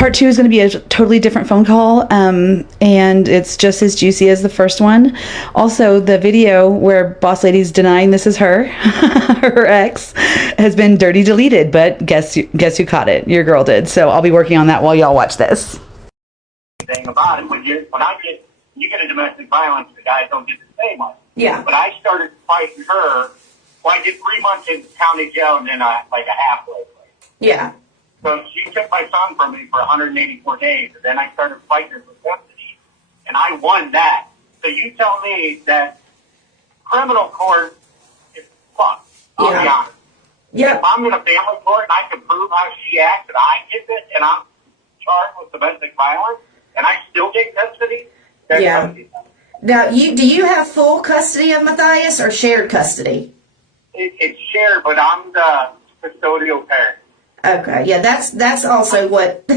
part 2 is going to be a totally different phone call, and it's just as juicy as the first one. Also, the video where Bossladys denying this is her, her ex, has been dirty deleted, but guess who caught it? Your girl did. So I'll be working on that while y'all watch this. Thing about it, when you get a domestic violence, the guys don't get the same one. Yeah. But I started fighting her. Well, I did 3 months in county jail and then like a halfway place. Yeah. So she took my son from me for 184 days, and then I started fighting her for custody, and I won that. So you tell me that criminal court is fucked. I'll be honest. Yeah. If I'm in a family court and I can prove how she acted, I get it, and I'm charged with domestic violence, and I still get custody. That's custody. Now, do you have full custody of Matthias or shared custody? It's shared, but I'm the custodial parent. Okay, yeah, that's also what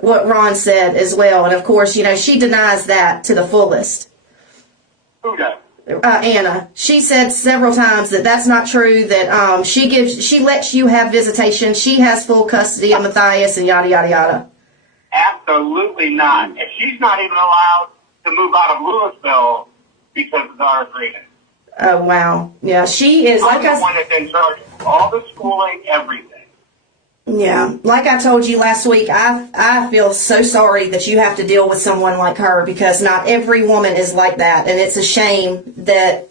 what Ron said as well, and of course, you know, she denies that to the fullest. Who does? Anna. She said several times that that's not true. That she lets you have visitation. She has full custody of Matthias and yada yada yada. Absolutely not. And she's not even allowed to move out of Louisville because of our agreement. Oh wow, yeah, she is. I'm the one that's in charge of all the schooling, everything. Yeah, like I told you last week, I feel so sorry that you have to deal with someone like her, because not every woman is like that, and it's a shame that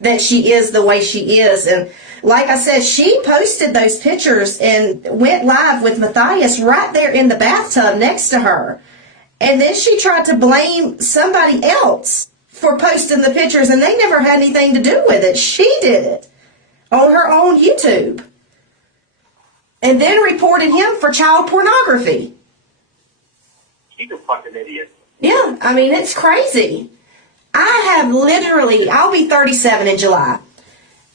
that she is the way she is. And like I said, she posted those pictures and went live with Matthias right there in the bathtub next to her, and then she tried to blame somebody else for posting the pictures, and they never had anything to do with it. She did it on her own YouTube. And then reported him for child pornography. She's a fucking idiot. Yeah, I mean, it's crazy. I have literally, I'll be 37 in July.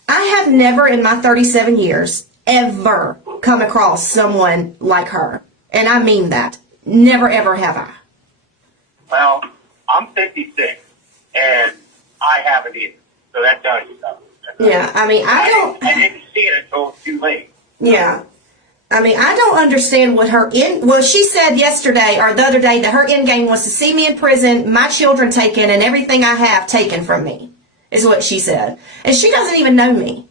I have never in my 37 years ever come across someone like her. And I mean that. Never, ever have I. Well, I'm 56, and I haven't either. So that tells you something. Yeah, I mean, I didn't see it until too late. Yeah. I mean, I don't understand what well, she said yesterday or the other day that her end game was to see me in prison, my children taken, and everything I have taken from me, is what she said. And she doesn't even know me.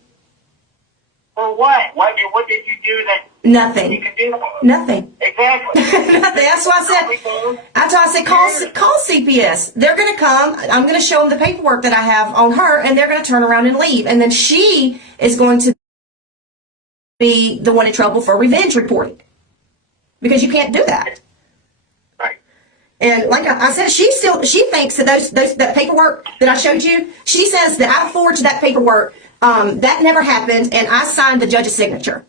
For what? What did you do that Nothing. you could do? Nothing. Exactly. Nothing. That's why I said, call CPS. They're going to come. I'm going to show them the paperwork that I have on her, and they're going to turn around and leave. And then she is going to be the one in trouble for revenge reporting, because you can't do that. Right. And like I said, she thinks that that paperwork that I showed you, she says that I forged that paperwork. That never happened, and I signed the judge's signature.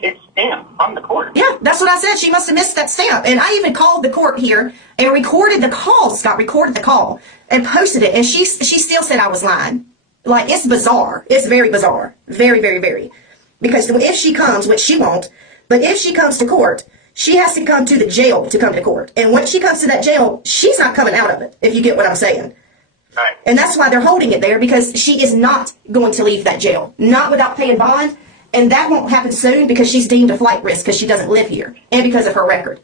It's stamped from the court. Yeah, that's what I said. She must have missed that stamp. And I even called the court here and recorded the call, Scott, recorded the call and posted it, and she still said I was lying. Like, it's bizarre. It's very bizarre. Very, very, very. Because if she comes, which she won't, but if she comes to court, she has to come to the jail to come to court. And when she comes to that jail, she's not coming out of it, if you get what I'm saying. Right. And that's why they're holding it there, because she is not going to leave that jail. Not without paying bond. And that won't happen soon, because she's deemed a flight risk because she doesn't live here and because of her record.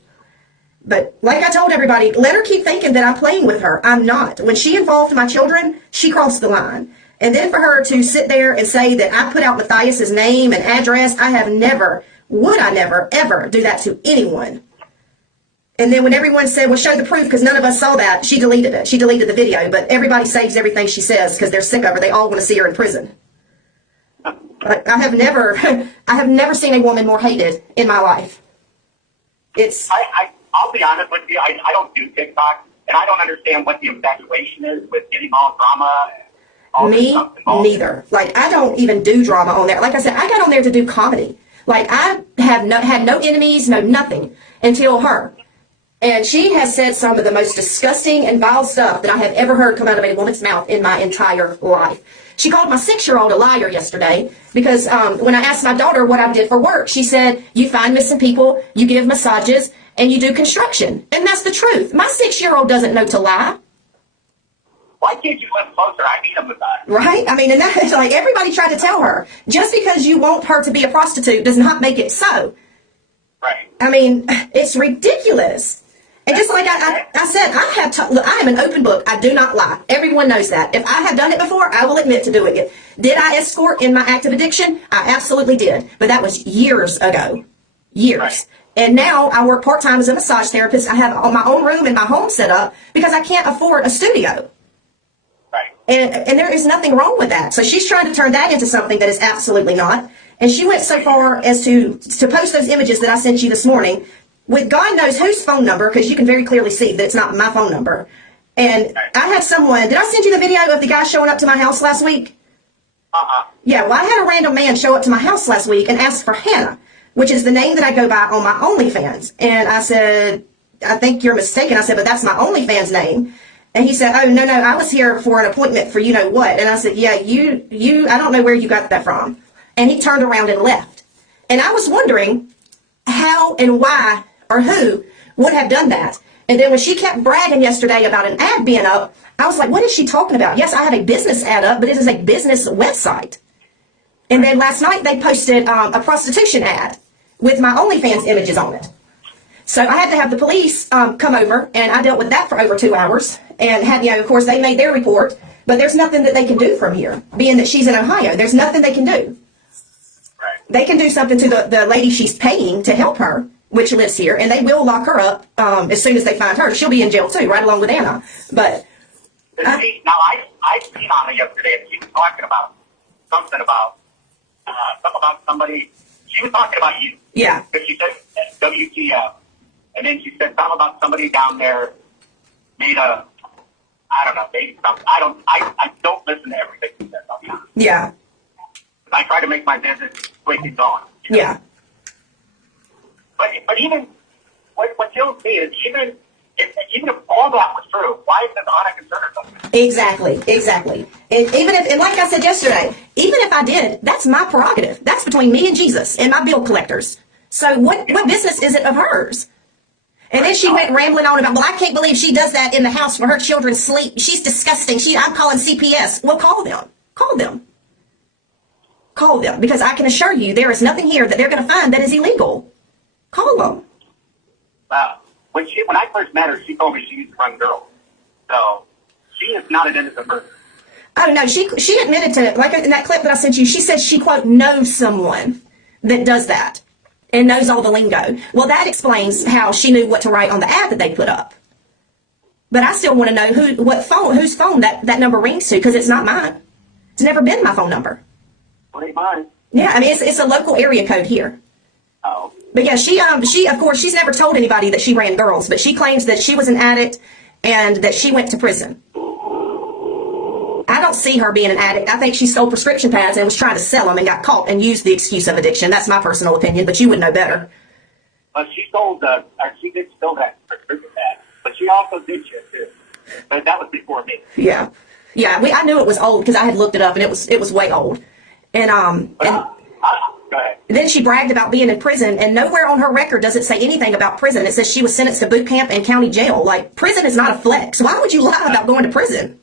But like I told everybody, let her keep thinking that I'm playing with her. I'm not. When she involved my children, she crossed the line. And then for her to sit there and say that I put out Matthias's name and address, I never, ever do that to anyone. And then when everyone said, well, show the proof, because none of us saw that, she deleted it. She deleted the video. But everybody saves everything she says because they're sick of her. They all want to see her in prison. I have never seen a woman more hated in my life. I'll be honest with you. I don't do TikTok, and I don't understand what the infatuation is with getting all drama. Me neither. Like, I don't even do drama on there. Like I said, I got on there to do comedy. Like, I have had no enemies, no nothing until her. And she has said some of the most disgusting and vile stuff that I have ever heard come out of a woman's mouth in my entire life. She called my 6-year-old a liar yesterday because when I asked my daughter what I did for work, she said, you find missing people, you give massages, and you do construction. And that's the truth. My 6-year-old doesn't know to lie. Why can't you live closer? I need a massage. Right? I mean, and that's like everybody tried to tell her, just because you want her to be a prostitute does not make it so. Right. I mean, it's ridiculous. And just like I said, look, I am an open book. I do not lie. Everyone knows that. If I have done it before, I will admit to doing it. Did I escort in my active addiction? I absolutely did. But that was years ago. Years. Right. And now I work part-time as a massage therapist. I have my own room in my home set up because I can't afford a studio. Right. And there is nothing wrong with that. So she's trying to turn that into something that is absolutely not. And she went so far as to post those images that I sent you this morning with God knows whose phone number, because you can very clearly see that it's not my phone number. And I had someone, did I send you the video of the guy showing up to my house last week? Yeah, well, I had a random man show up to my house last week and ask for Hannah, which is the name that I go by on my OnlyFans. And I said, I think you're mistaken. I said, but that's my OnlyFans name. And he said, oh, no, I was here for an appointment for you know what. And I said, yeah, you, I don't know where you got that from. And he turned around and left. And I was wondering how and why or who would have done that. And then when she kept bragging yesterday about an ad being up, I was like, what is she talking about? Yes, I have a business ad up, but it is a business website. And then last night they posted a prostitution ad with my OnlyFans images on it. So I had to have the police come over, and I dealt with that for over 2 hours. And had, of course, they made their report, but there's nothing that they can do from here, being that she's in Ohio. There's nothing they can do. Right. They can do something to the lady she's paying to help her, which lives here, and they will lock her up as soon as they find her. She'll be in jail too, right along with Anna. But now I seen Anna yesterday, and she was talking about something about somebody. She was talking about you. yeah, Because she said WTF, and then she said something about somebody down there made a, I don't know, maybe something. I don't listen to everything she says. I'll be honest. yeah, I try to make my business quick and gone. yeah. But even what kills me is even if all that was true, why does Anna concern herself? Exactly. And like I said yesterday, even if I did, that's my prerogative. That's between me and Jesus and my bill collectors. So what business is it of hers? And then she went rambling on about, well, I can't believe she does that in the house where her children sleep. She's disgusting. I'm calling CPS. Well, call them, because I can assure you there is nothing here that they're going to find that is illegal. Call them. When I first met her, she told me she used to run girls. So she is not an innocent person. I don't know. She admitted to, like in that clip that I sent you, she said she, quote, knows someone that does that and knows all the lingo. Well, that explains how she knew what to write on the ad that they put up. But I still want to know whose phone that number rings to, because it's not mine. It's never been my phone number. Well, ain't mine. Yeah, I mean, it's a local area code here. Oh. But yeah, she of course, she's never told anybody that she ran girls, but she claims that she was an addict and that she went to prison. I don't see her being an addict. I think she stole prescription pads and was trying to sell them and got caught and used the excuse of addiction. That's my personal opinion, but you would know better. But she did steal that prescription pad, but she also did shit too. But that was before me. Yeah. I knew it was old because I had looked it up and it was way old. And Go ahead. then she bragged about being in prison, and nowhere on her record does it say anything about prison. It says she was sentenced to boot camp and county jail. Like, prison is not a flex. Why would you lie about going to prison?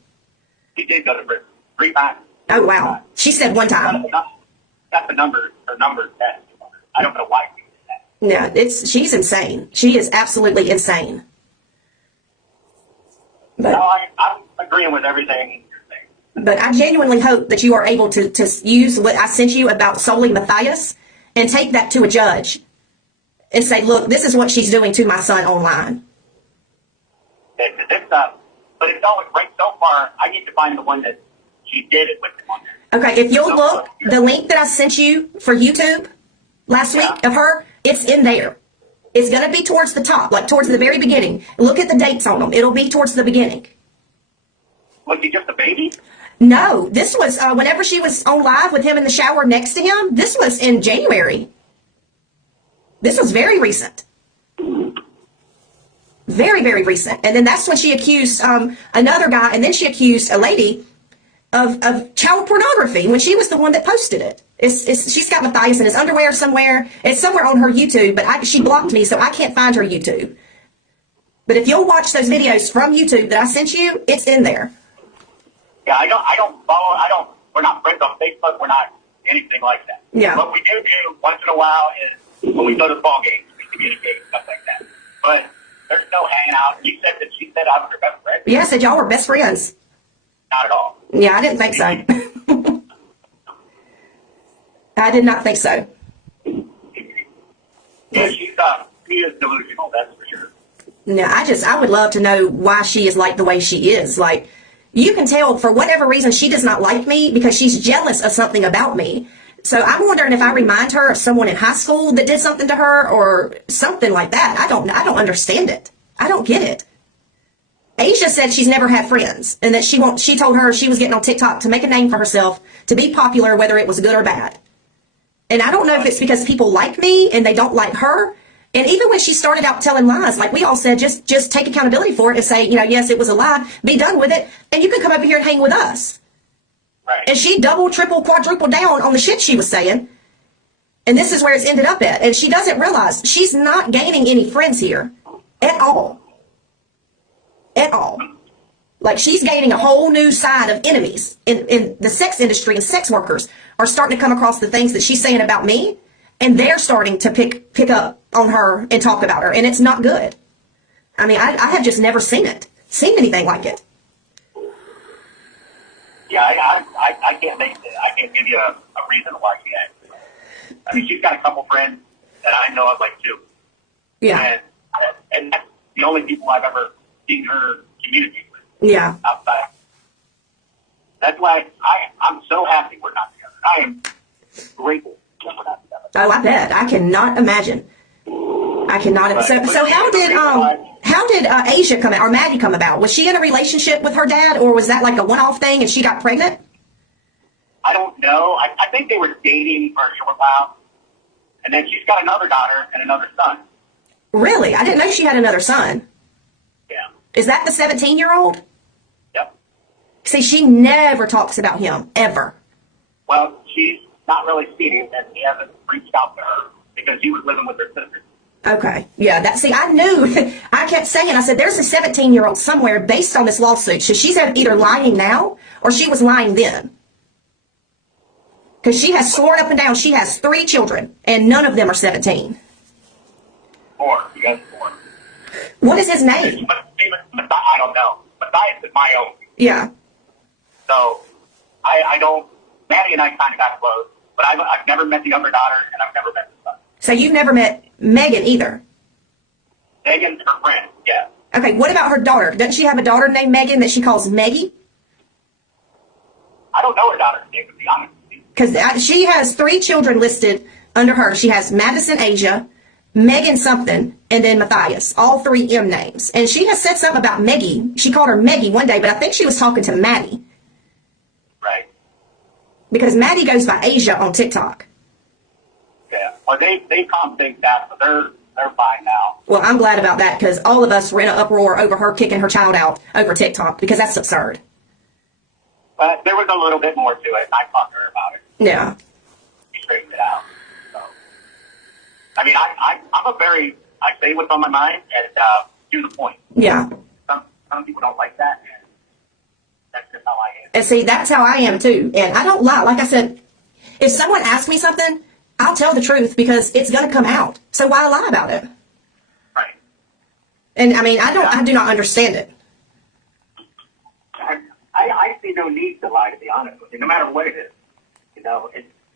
She did go to prison 3 times. Oh, wow. She said one time. That's the number test. I don't know why she did that. No, she's insane. She is absolutely insane. But, No, I'm agreeing with everything you're saying. but I genuinely hope that you are able to use what I sent you about Solely Matthias and take that to a judge and say, look, this is what she's doing to my son online. But it's all right so far. I need to find the one that she did it with. Okay, if you'll look, the link that I sent you for YouTube last week of her, it's in there. It's going to be towards the top, like towards the very beginning. Look at the dates on them. It'll be towards the beginning. Was he just a baby? No, this was whenever she was on live with him in the shower next to him. This was in January. This was very recent. Very, very recent. And then that's when she accused another guy, and then she accused a lady of child pornography when she was the one that posted it. She's got Matthias in his underwear somewhere. It's somewhere on her YouTube, but she blocked me, so I can't find her YouTube. But if you'll watch those videos from YouTube that I sent you, it's in there. Yeah, I don't follow. We're not friends on Facebook. We're not anything like that. Yeah. What we do once in a while is when we go to ball games, we communicate, stuff like that. But there's no hanging out. You said that she said I was her best friend. Yeah, I said y'all were best friends. Not at all. Yeah, I didn't think so. I did not think so. Yeah, she is delusional, that's for sure. No, I would love to know why she is like the way she is. Like, you can tell for whatever reason she does not like me because she's jealous of something about me. So I'm wondering if I remind her of someone in high school that did something to her or something like that. I don't understand it. I don't get it. Asia said she's never had friends and that she told her she was getting on TikTok to make a name for herself, to be popular, whether it was good or bad. And I don't know if it's because people like me and they don't like her. And even when she started out telling lies, like we all said, just take accountability for it and say, yes, it was a lie, be done with it, and you can come over here and hang with us. Right. And she double, triple, quadruple down on the shit she was saying. And this is where it's ended up at. And she doesn't realize she's not gaining any friends here at all. At all. Like, she's gaining a whole new side of enemies in the sex industry, and sex workers are starting to come across the things that she's saying about me, and they're starting to pick up on her and talk about her, and it's not good. I mean, I have just never seen anything like it. Yeah, I can't give you a reason why she acts. I mean, she's got a couple friends that I know of, like two. Yeah. And that's the only people I've ever seen her communicate with. Yeah. Outside. That's why I'm so happy we're not together. I am grateful that we're not together. Oh, I bet. I cannot imagine. I cannot. So how did Asia come out, or Maddie come about? Was she in a relationship with her dad, or was that like a one-off thing and she got pregnant? I don't know. I think they were dating for a short while. And then she's got another daughter and another son. Really? I didn't know she had another son. Yeah. Is that the 17-year-old? Yep. See, she never talks about him, ever. Well, she's not really seen him, and he hasn't reached out to her because he was living with her sister. Okay. Yeah, I knew. I kept saying, I said, there's a 17-year-old somewhere based on this lawsuit. So she's either lying now or she was lying then. Because she has sworn up and down she has 3 children, and none of them are 17. 4. He has 4. What is his name? I don't know. Matthias is my own. Yeah. So, I don't, Maddie and I kind of got close, but I've never met the younger daughter, and I've never met the son. So you've never met Megan either? Megan's her friend, yeah. Okay, what about her daughter? Doesn't she have a daughter named Megan that she calls Meggie? I don't know her daughter's name, to be honest with you. Because she has 3 children listed under her. She has Madison Asia, Megan something, and then Matthias. All 3 M names. And she has said something about Meggie. She called her Meggie one day, but I think she was talking to Maddie. Right. Because Maddie goes by Asia on TikTok. Yeah. Well, they calmed things down, so they're fine now. Well, I'm glad about that, because all of us were in an uproar over her kicking her child out over TikTok, because that's absurd. But there was a little bit more to it, and I talked to her about it. Yeah. She straightened it out. So, I mean, I say what's on my mind and to the point. Yeah. Some people don't like that, and that's just how I am. And see, that's how I am too. And I don't lie. Like I said, if someone asks me something, I'll tell the truth because it's going to come out. So why lie about it? Right. And I mean, I do not understand it. I see no need to lie, to be honest with you, no matter what it is. You know,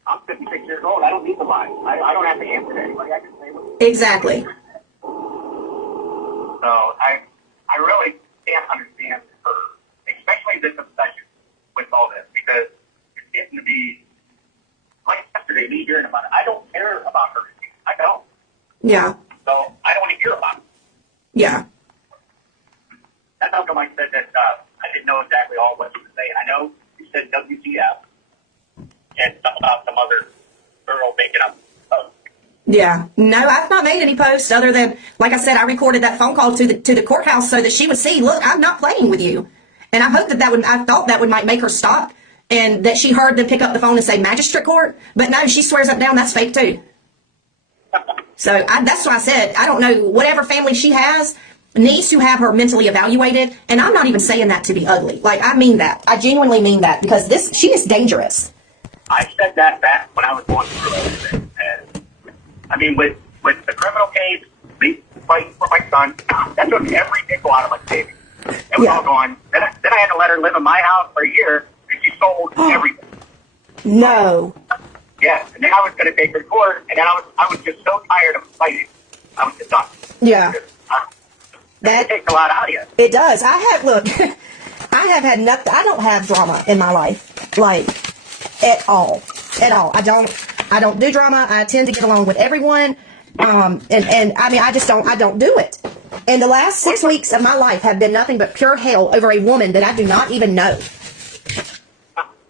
I'm 56 years old. I don't need to lie. I don't have to answer to anybody. I can say what. Exactly. So I really can't understand her, especially this obsession with all this, because it's getting to be like yesterday, me hearing about it. I don't care about her. I don't. Yeah. So I don't want to hear about it. Yeah. That's how come I said that I didn't know exactly all what she was saying. I know you said WTF and something about some other girl making up posts. Yeah. No, I've not made any posts other than, like I said, I recorded that phone call to the courthouse so that she would see, look, I'm not playing with you. And I hope I thought that might make her stop, and that she heard them pick up the phone and say magistrate court. But no, she swears up down that's fake too. So that's why I said, I don't know, whatever family she has needs to have her mentally evaluated. And I'm not even saying that to be ugly. Like, I mean that. I genuinely mean that, because she is dangerous. I said that back when I was going through everything. And I mean, with with the criminal case, the fight for my son, that took every nickel out of my savings. It was all gone. Then I had to let her live in my house for a year, and she sold everything. No. Yeah, and then I was going to take her to court, and then I was just so tired of fighting. I was just done. Yeah. That takes a lot out of you. It does. I have had nothing. I don't have drama in my life, like, at all. At all. I don't do drama. I tend to get along with everyone. And I mean, I don't do it. And the last 6 weeks of my life have been nothing but pure hell over a woman that I do not even know.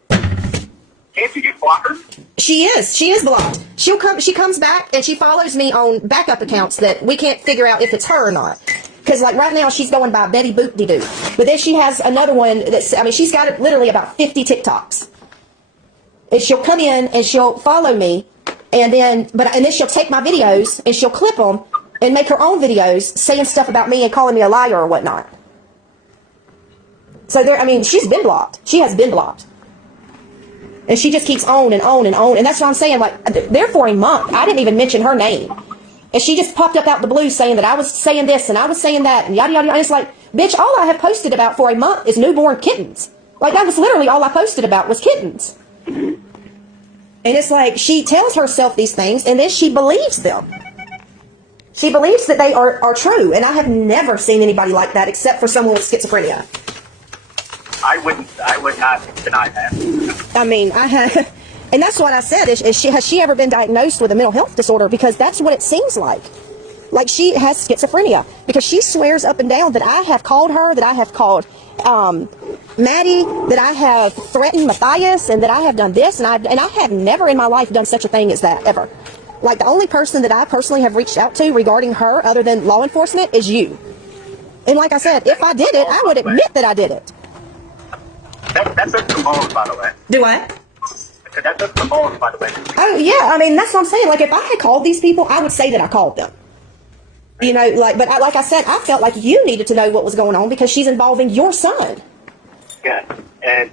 Can't you just block her? She is blocked. She comes back and she follows me on backup accounts that we can't figure out if it's her or not. Because like right now she's going by Betty Boop De Doo. But then she has another one she's got literally about 50 TikToks. And she'll come in and she'll follow me, and then she'll take my videos and she'll clip them and make her own videos saying stuff about me and calling me a liar or whatnot. So she's been blocked. She has been blocked. And she just keeps on and on and on. And that's what I'm saying. Like, there for a month, I didn't even mention her name. And she just popped up out the blue saying that I was saying this and I was saying that and yada, yada, yada. And it's like, bitch, all I have posted about for a month is newborn kittens. Like, that was literally all I posted about was kittens. And it's like, she tells herself these things and then she believes them. She believes that they are true. And I have never seen anybody like that except for someone with schizophrenia. I would not deny that. I mean, I have, and that's what I said. Has she ever been diagnosed with a mental health disorder? Because that's what it seems like. Like, she has schizophrenia. Because she swears up and down that I have called her, that I have called Maddie, that I have threatened Matthias, and that I have done this, and I have never in my life done such a thing as that, ever. Like, the only person that I personally have reached out to regarding her, other than law enforcement, is you. And like I said, if I did it, I would admit that I did it. That took some balls, by the way. Do I? That took some balls, by the way. Oh, yeah. I mean, that's what I'm saying. Like, if I had called these people, I would say that I called them. You know, like, but like I said, I felt like you needed to know what was going on because she's involving your son. Yeah. And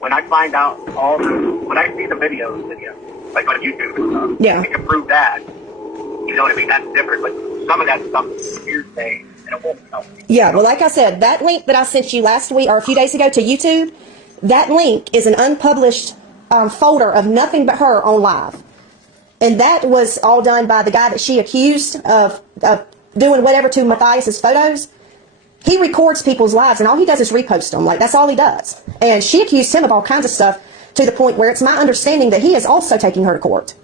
when I find out when I see the videos, like on YouTube and stuff, yeah, I can prove that. You know what I mean? That's different. But some of that stuff is hearsay. Yeah, well, like I said, that link that I sent you last week or a few days ago to YouTube, that link is an unpublished folder of nothing but her on live. And that was all done by the guy that she accused of doing whatever to Matthias's photos. He records people's lives and all he does is repost them. Like, that's all he does. And she accused him of all kinds of stuff to the point where it's my understanding that he is also taking her to court.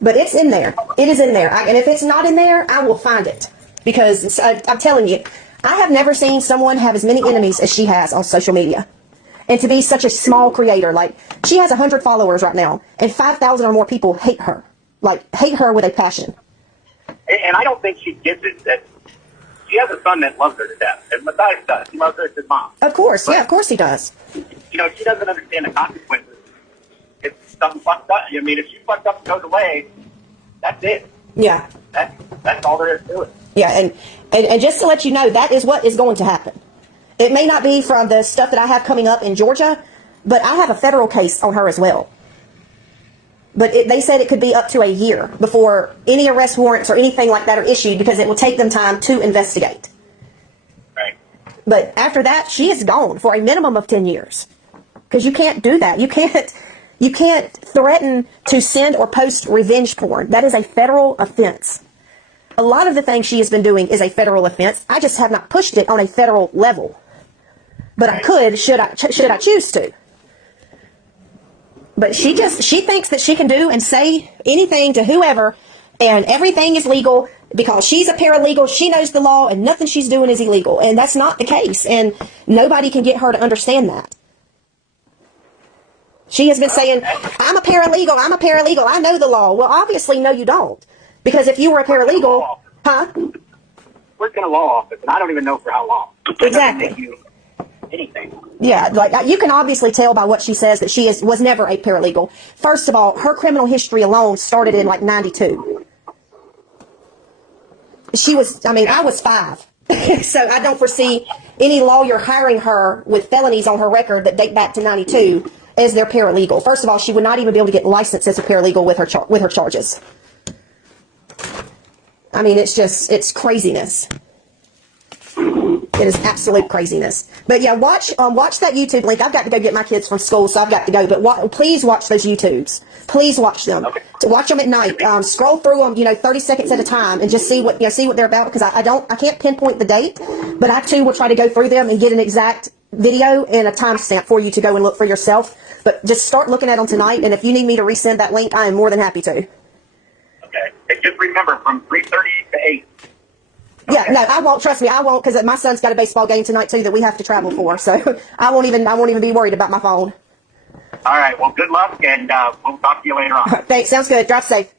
But it's in there. It is in there. And if it's not in there, I will find it. Because I'm telling you, I have never seen someone have as many enemies as she has on social media. And to be such a small creator, like, she has 100 followers right now, and 5,000 or more people hate her. Like, hate her with a passion. And I don't think she gets it that she has a son that loves her to death. And Matthias does. He loves her as his mom. Of course. But, yeah, of course he does. You know, she doesn't understand the consequences. If something fucked up, I mean, if she fucked up and goes away, that's it. Yeah. That's all there is to it. Yeah, and just to let you know, that is what is going to happen. It may not be from the stuff that I have coming up in Georgia, but I have a federal case on her as well. But they said it could be up to a year before any arrest warrants or anything like that are issued because it will take them time to investigate. Right. But after that, she is gone for a minimum of 10 years. Because you can't do that. You can't threaten to send or post revenge porn. That is a federal offense. A lot of the things she has been doing is a federal offense. I just have not pushed it on a federal level. But I could, should I choose to. But she thinks that she can do and say anything to whoever, and everything is legal because she's a paralegal, she knows the law, and nothing she's doing is illegal. And that's not the case, and nobody can get her to understand that. She has been saying, I'm a paralegal, I know the law. Well, obviously, no, you don't. Because if you were a paralegal, huh? Worked in a law office, and I don't even know for how long. Exactly. Anything. Yeah, like, you can obviously tell by what she says that she was never a paralegal. First of all, her criminal history alone started in like 92. I was 5. So I don't foresee any lawyer hiring her with felonies on her record that date back to 92 as their paralegal. First of all, she would not even be able to get licensed as a paralegal with her charges. I mean, it's craziness. It is absolute craziness. But yeah, watch that YouTube link. I've got to go get my kids from school, so I've got to go. But please watch those YouTubes. Please watch them. Okay. To watch them at night. Scroll through them, 30 seconds at a time, and just see what they're about. Because I can't pinpoint the date, but I too will try to go through them and get an exact video and a timestamp for you to go and look for yourself. But just start looking at them tonight, and if you need me to resend that link, I am more than happy to. Okay. And just remember, from 3:30 to 8. Yeah, no, I won't. Trust me, I won't, because my son's got a baseball game tonight too that we have to travel for. So I won't even be worried about my phone. All right. Well, good luck, and we'll talk to you later on. Thanks. Sounds good. Drive safe.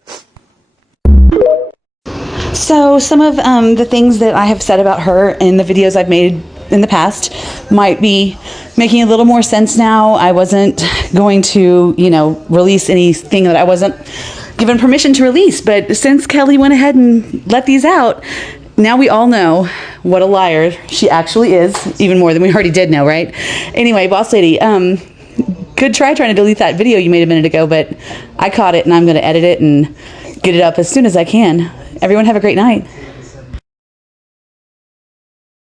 So some of the things that I have said about her in the videos I've made in the past might be making a little more sense now. I wasn't going to, release anything that I wasn't given permission to release. But since Kelly went ahead and let these out, now we all know what a liar she actually is, even more than we already did know, right? Anyway, Boss Lady, good try trying to delete that video you made a minute ago, but I caught it and I'm going to edit it and get it up as soon as I can. Everyone have a great night.